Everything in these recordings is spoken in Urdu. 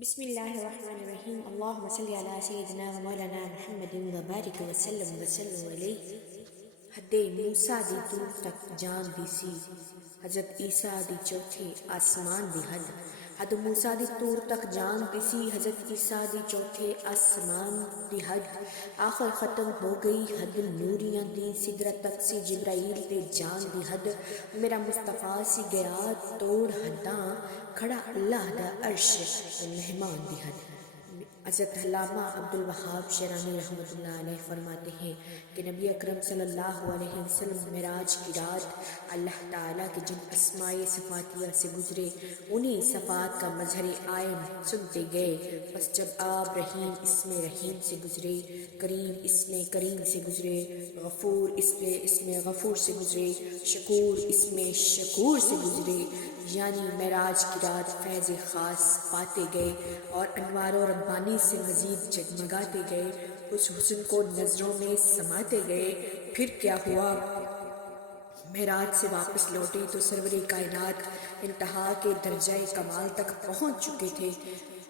بسم اللہ الرحمن الرحیم اللہم صلی علی سیدنا و مولانا محمد و بارک وسلم علیہ حد موسیٰ دی دور تک جان دی سی حضرت عیسیٰ دی چوتھے آسمان دی حد موسیٰ دی دور تک جان دی سی حضرت عیسیٰ دی چوتھے آسمان دی حد آخر ختم ہو گئی حد نوریاں دی سدرت تک سی جبرائیل تے جان دی حد میرا مصطفیٰ سی گیا توڑ حداں کھڑا اللہ دا عرش مہمان دی حد۔ حضرت علامہ عبدالوہاب شیرانی رحمۃ اللہ علیہ فرماتے ہیں کہ نبی اکرم صلی اللہ علیہ وسلم معراج کی رات اللہ تعالیٰ کے جن اسماء صفاتیہ سے گزرے انہی صفات کا مظہر عائن سنتے گئے، بس جب آپ رحیم اسم رحیم سے گزرے، کریم اسم کریم سے گزرے، غفور اسم غفور سے گزرے، شکور اسم شکور سے گزرے، یعنی معراج کی رات فیض خاص پاتے گئے اور انوار و ربانی سے مزید جگمگاتے گئے، اس حسن کو نظروں میں سماتے گئے۔ پھر کیا ہوا؟ معراج سے واپس لوٹے تو سرور کائنات انتہا کے درجہ کمال تک پہنچ چکے تھے۔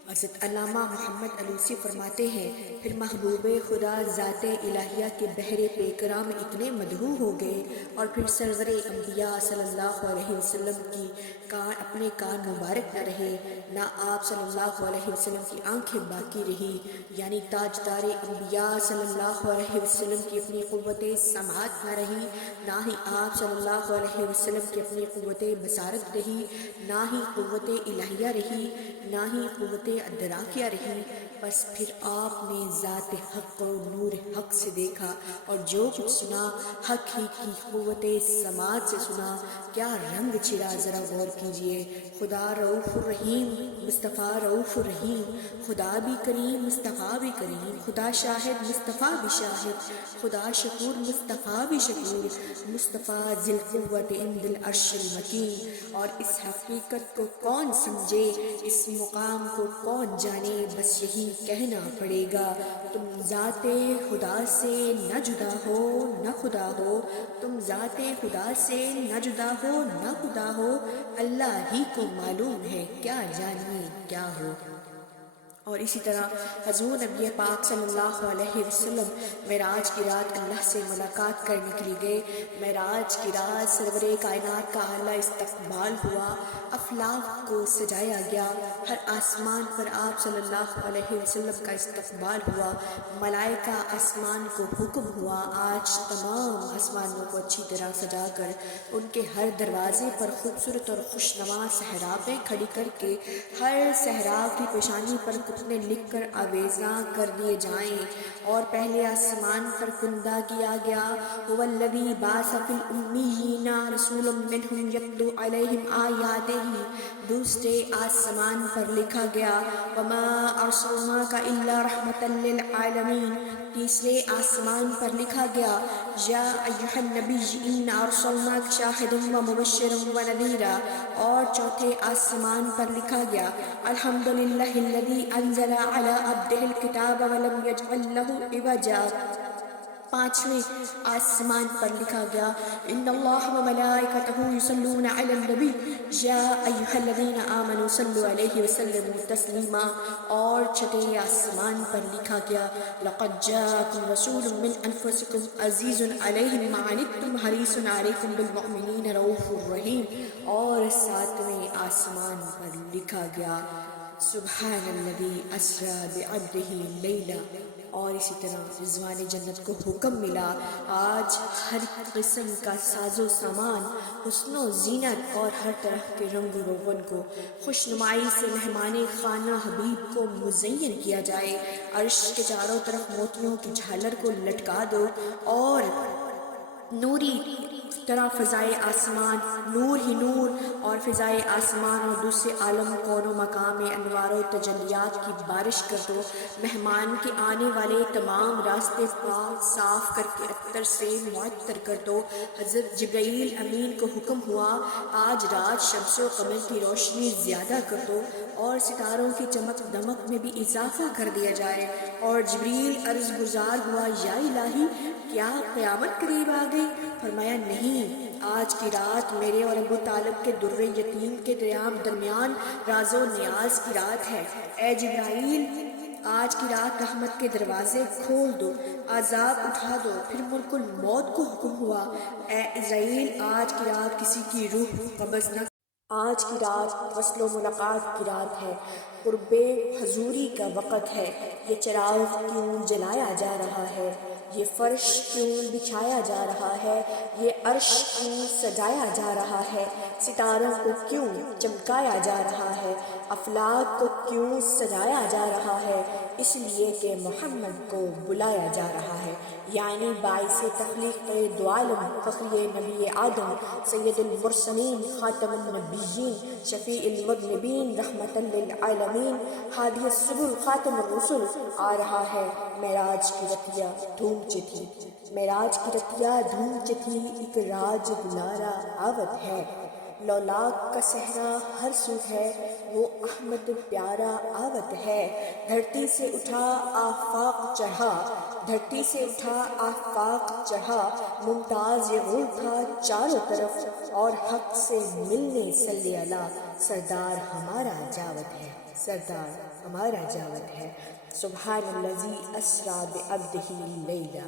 حضرت علامہ محمد علوسی فرماتے ہیں پھر محبوب خدا ذات الہیہ کے بحر پیکرا میں اتنے مدعو ہو گئے اور پھر سرور انبیاء صلی اللہ علیہ وسلم کی اپنے کان مبارک نہ رہے، نہ آپ صلی اللہ علیہ وسلم کی آنکھیں باقی رہی، یعنی تاجدار انبیاء صلی اللہ علیہ وسلم کی اپنی قوت سماعت نہ رہی، نہ ہی آپ صلی اللہ علیہ وسلم کی اپنی قوت بصارت رہی، نہ ہی قوت الہیہ رہی، نہ ہی قوت ادراکیہ رہی۔ بس پھر آپ نے ذات حق کو نور حق سے دیکھا اور جو کچھ سنا حق ہی کی قوت سماعت سے سنا۔ کیا رنگ چھڑا، ذرا غور کیجئے۔ خدا رؤوف الرحیم، مصطفیٰ رؤوف الرحیم، خدا بھی کریم مصطفیٰ بھی کریم، خدا شاہد مصطفیٰ بھی شاہد، خدا شکور مصطفیٰ بھی شکور، مصطفیٰ ذی القوت عند العرش المکین۔ اور اس حقیقت کو کون سمجھے، اس مقام کو کون جانے، بس یہی کہنا پڑے گا تم ذات خدا سے نہ جدا ہو نہ خدا ہو، تم ذات خدا سے نہ جدا ہو نہ خدا ہو، اللہ ہی کو معلوم ہے کیا جانیے کیا ہو۔ اور اسی طرح حضور نبی پاک صلی اللہ علیہ وسلم معراج کی رات اللہ سے ملاقات کرنے کے لیے گئے۔ معراج کی رات سرور کائنات کا اعلیٰ استقبال ہوا، افلاک کو سجایا گیا، ہر آسمان پر آپ صلی اللہ علیہ وسلم کا استقبال ہوا، ملائکہ آسمان کو حکم ہوا آج تمام آسمانوں کو اچھی طرح سجا کر ان کے ہر دروازے پر خوبصورت اور خوشنما صحرابیں کھڑی کر کے ہر صحرا کی پیشانی پر کتنے لکھ کر آویزاں کر دیے جائیں، اور پہلے آسمان پر کندہ کیا گیا هو الذی بعث فی الامیین رسولا منہم یتلو علیہم آیاتہ، دوسرے آسمان پر لکھا گیا وما ارسلناک الا رحمتا للعالمین، تیسرے آسمان پر لکھا گیا یا ایھا النبی انا ارسلناک شاہدا ومبشرا ونذیرا، اور چوتھے آسمان پر لکھا گیا الحمدللہ الذی انزل علی عبدہ الکتاب ولم یجعل لہ عوجا، پانچویں آسمان پر لکھا گیا ان اللہ وملائکتہ یصلون علی النبی یا ایھا الذین آمنوا صلوا علیہ وسلموا تسلیما، اور چھٹے آسمان پر لکھا گیا لقد جاءکم رسول من انفسکم عزیز علیہ ما عنتم حریص علیکم بالمؤمنین رؤوف الرحیم، اور ساتویں آسمان پر لکھا گیا سبحان الذی اسری بعبدہ لیلا، اور اسی طرح رضوان جنت کو حکم ملا آج ہر قسم کا ساز و سامان، حسن و زینت اور ہر طرح کے رنگ و روغن کو خوش نمائی سے مہمان خانہ حبیب کو مزین کیا جائے، عرش کے چاروں طرف موتیوں کی جھالر کو لٹکا دو اور نوری طرح فضائے آسمان نور ہی نور اور فضائے آسمان اور دوسرے عالم کون و مقام میں انوار و تجلیات کی بارش کر دو، مہمان کے آنے والے تمام راستے پاک صاف کر کے عطر سے معطر کر دو۔ حضرت جبرائیل امین کو حکم ہوا آج رات شمس و قمر کی روشنی زیادہ کر دو اور ستاروں کی چمک دمک میں بھی اضافہ کر دیا جائے، اور جبریل عرض گزار ہوا یا الہی کیا قیامت قریب آ گئی؟ فرمایا نہیں، آج کی رات میرے اور ابو طالب کے در یتیم کے درمیان راز و نیاز کی رات ہے۔ اے جبرائیل، آج کی رات رحمت کے دروازے کھول دو، عذاب اٹھا دو۔ پھر ملک الموت کو حکم ہوا، اے اسرائیل، آج کی رات کسی کی روح قبض نہ۔ آج کی رات وصل و ملاقات کی رات ہے، قرب حضوری کا وقت ہے۔ یہ چراغ کیوں جلایا جا رہا ہے؟ یہ فرش کیوں بچھایا جا رہا ہے؟ یہ عرش کیوں سجایا جا رہا ہے؟ ستاروں کو کیوں چمکایا جا رہا ہے؟ افلاک کو کیوں سجایا جا رہا ہے؟ اس لیے کہ محمد کو بلایا جا رہا ہے، یعنی باعث تخلیق دو عالم، فخری نبی آدم، سید المرسلین، خاتم النبیین، شفیع المذنبین، رحمت للعالمین، ہادی السبل، خاتم الرسل آ رہا ہے۔ معراج کی رتیا دھوم چتھی، معراج کی رتیا دھوم چتھی، ایک راج دلارا آوت ہے۔ لولاک کا صحرا ہر سو ہے، وہ احمد پیارا آوت ہے۔ دھرتی سے اٹھا آفاق چڑھا، دھرتی سے اٹھا آفاق چڑھا، ممتاز یہ غل تھا چاروں طرف، اور حق سے ملنے صلی اللہ، سردار ہمارا جاوت ہے، سردار ہمارا جاوت ہے۔ سبحان الذی اسریٰ بعبدہ لیلا۔